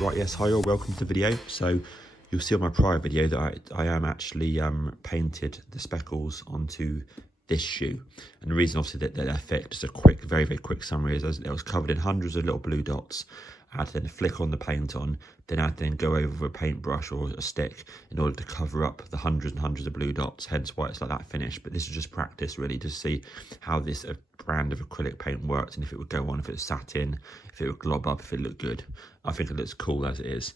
Right, yes, hi all, welcome to the video. So you'll see on my prior video that I am actually painted the speckles onto this shoe. And the reason obviously that they're thick, just a quick, very, very quick summary, is it was covered in hundreds of little blue dots. I had to then flick on the paint on, then I had to then go over with a paintbrush or a stick in order to cover up the hundreds and hundreds of blue dots, hence why it's like that finish. But this is just practice really to see how this brand of acrylic paint works and if it would go on, if it sat in, if it would glob up, if it looked good. I think it looks cool as it is,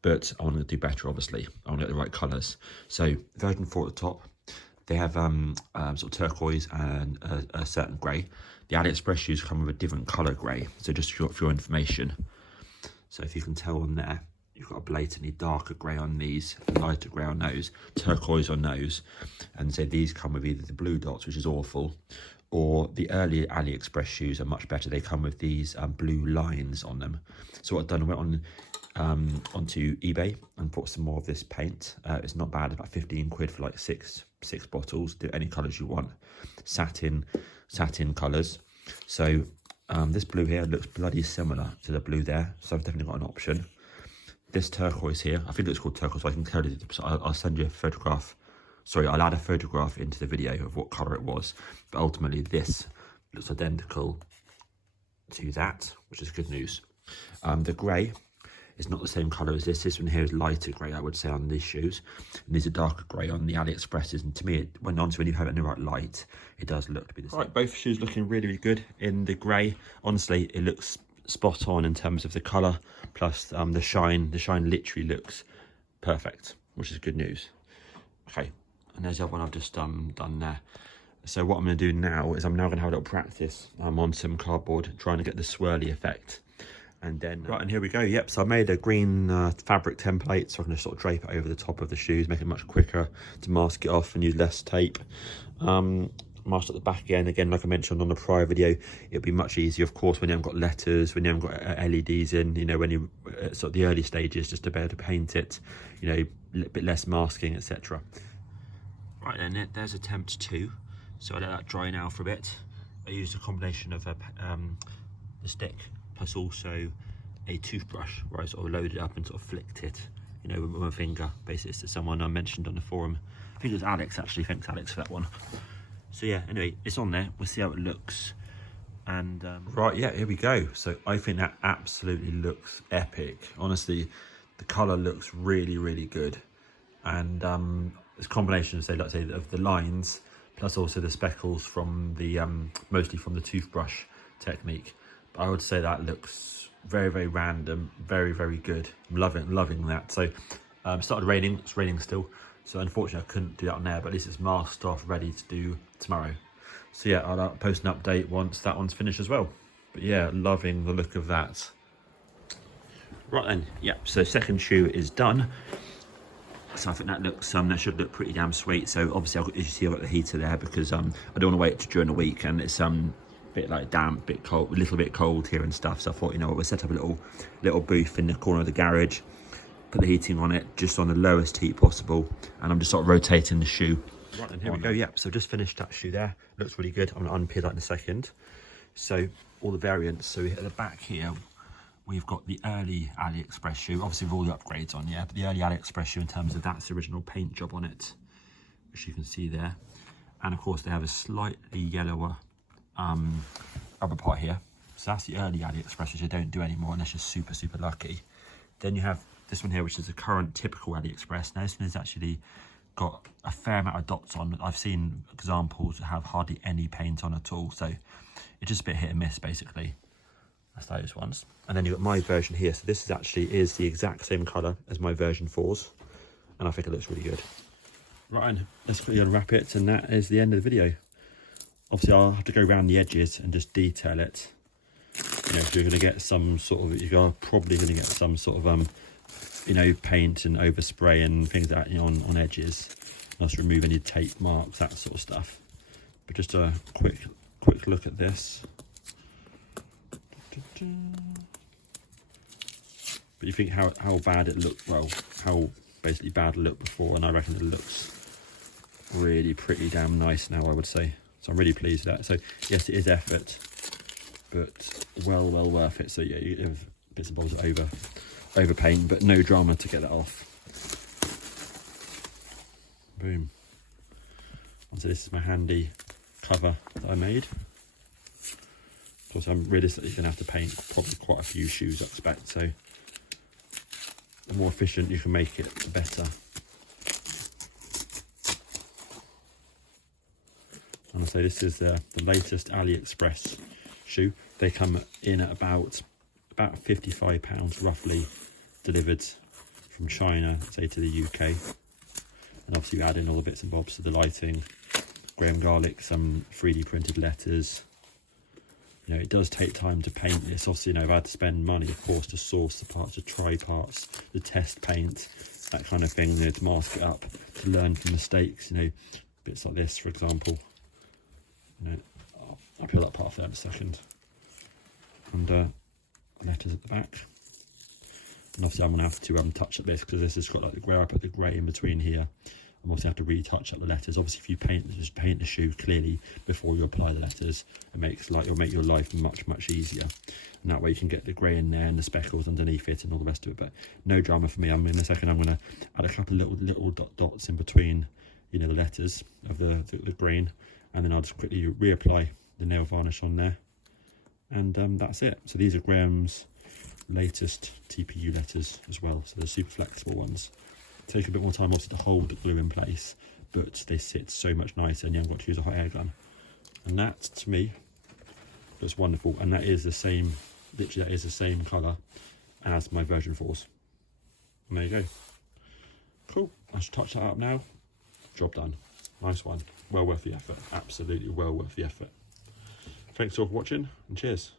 but I want to do better obviously. I want to get the right colours. So version 4 at the top, they have sort of turquoise and a certain grey. The AliExpress shoes come with a different colour grey, so just for your information. So if you can tell on there, you've got a blatantly darker grey on these, lighter grey on those, turquoise on those. And so these come with either the blue dots, which is awful, or the early AliExpress shoes are much better. They come with these blue lines on them. So what I've done, I went on onto eBay and bought some more of this paint. It's not bad, about 15 quid for like six bottles. Do any colours you want. Satin colours. So this blue here looks bloody similar to the blue there, so I've definitely got an option. This turquoise here, I think it's called turquoise, so I can tell you, so I'll send you a photograph. Sorry, I'll add a photograph into the video of what colour it was, but ultimately this looks identical to that, which is good news. The grey is not the same colour as this. This one here is lighter grey, I would say, on these shoes, and these are darker grey on the AliExpresses. And to me, when you have it in the right light, it does look to be the same. Right, both shoes looking really, really good in the grey. Honestly, it looks spot on in terms of the colour, plus the shine. The shine literally looks perfect, which is good news. Okay, and there's the other one I've just done there. So what I'm going to do now is I'm now going to have a little practice on some cardboard, trying to get the swirly effect. And then, right, and here we go. Yep, so I made a green fabric template, so I can just sort of drape it over the top of the shoes, make it much quicker to mask it off and use less tape. Mask at the back again, like I mentioned on the prior video, it'll be much easier, of course, when you haven't got letters, when you haven't got LEDs in, you know, when you sort of the early stages, just to be able to paint it, you know, a little bit less masking, etc. Right then, there's attempt 2. So I let that dry now for a bit. I used a combination of the stick plus also a toothbrush, where I sort of loaded it up and sort of flicked it, you know, with my finger. Basically, it's to someone I mentioned on the forum. I think it was Alex, actually. Thanks, Alex, for that one. So yeah, anyway, it's on there. We'll see how it looks. And right, yeah, here we go. So I think that absolutely looks epic. Honestly, the colour looks really, really good. And it's a combination, say, let's say, of the lines plus also the speckles from the mostly from the toothbrush technique. But I would say that looks very, very random, very, very good. I'm loving that. So it started raining. It's raining still, so unfortunately I couldn't do that on there, but at least it's masked off, ready to do tomorrow. So yeah, I'll post an update once that one's finished as well. But yeah, loving the look of that. Right then, yeah, so second shoe is done. So I think that looks that should look pretty damn sweet. So obviously, as you see, I've got the heater there because I don't want to wait during the week, and it's bit like damp, bit cold, a little bit cold here and stuff. So I thought, you know, we'll set up a little booth in the corner of the garage, put the heating on it just on the lowest heat possible, and I'm just sort of rotating the shoe. Right, and here we go. Yeah, so just finished that shoe there. Looks really good. I'm gonna unpeel that in a second. So all the variants. So at the back here, we've got the early AliExpress shoe, obviously with all the upgrades on, yeah, but the early AliExpress shoe in terms of that's the original paint job on it, which you can see there. And of course they have a slightly yellower rubber part here. So that's the early AliExpress, which I don't do anymore unless you're super, super lucky. Then you have this one here, which is a current typical AliExpress. Now this one has actually got a fair amount of dots on. I've seen examples that have hardly any paint on at all. So it's just a bit hit and miss basically. That's those ones. And then you've got my version here. So this is the exact same colour as my version 4s. And I think it looks really good. Right, let's quickly unwrap it. And that is the end of the video. Obviously, I'll have to go around the edges and just detail it. You know, if you're going to get some sort of, you're probably going to get some sort of, you know, paint and overspray and things like that, you know, on edges. And just remove any tape marks, that sort of stuff. But just a quick look at this. But you think how bad it looked, well, how basically bad it looked before, and I reckon it looks really pretty damn nice now, I would say. So I'm really pleased with that. So yes, it is effort, but well worth it. So yeah, you have bits and bobs over overpaint, but no drama to get that off. Boom. And so this is my handy cover that I made. Of course, I'm realistically going to have to paint probably quite a few shoes, I expect, so the more efficient you can make it, the better. And I say this is the latest AliExpress shoe. They come in at about £55 roughly, delivered from China, say, to the UK. And obviously we add in all the bits and bobs, so the lighting, graham garlic, some 3D printed letters. You know, it does take time to paint this. Obviously, you know, I've had to spend money, of course, to source the parts, to try parts, to test paint, that kind of thing, you know, to mask it up, to learn from mistakes, you know, bits like this, for example. You know, I'll peel that part off there in a second. And letters at the back. And obviously I'm going to have to touch up this, because this has got like the grey. I put the grey in between here. I'm also have to retouch up the letters. Obviously, if you just paint the shoe clearly before you apply the letters, it'll make your life much easier. And that way you can get the grey in there and the speckles underneath it and all the rest of it. But no drama for me. In a second I'm going to add a couple of little dots in between, you know, the letters of the green, and then I'll just quickly reapply the nail varnish on there, and that's it. So these are Graham's latest TPU letters as well, so they're super flexible ones. Take a bit more time also to hold the glue in place, but they sit so much nicer and you haven't got to use a hot air gun. And that, to me, looks wonderful. And that is the same, literally that is the same colour as my version 4s. And there you go. Cool. I should touch that up now. Job done. Nice one. Well worth the effort. Absolutely well worth the effort. Thanks all for watching, and cheers.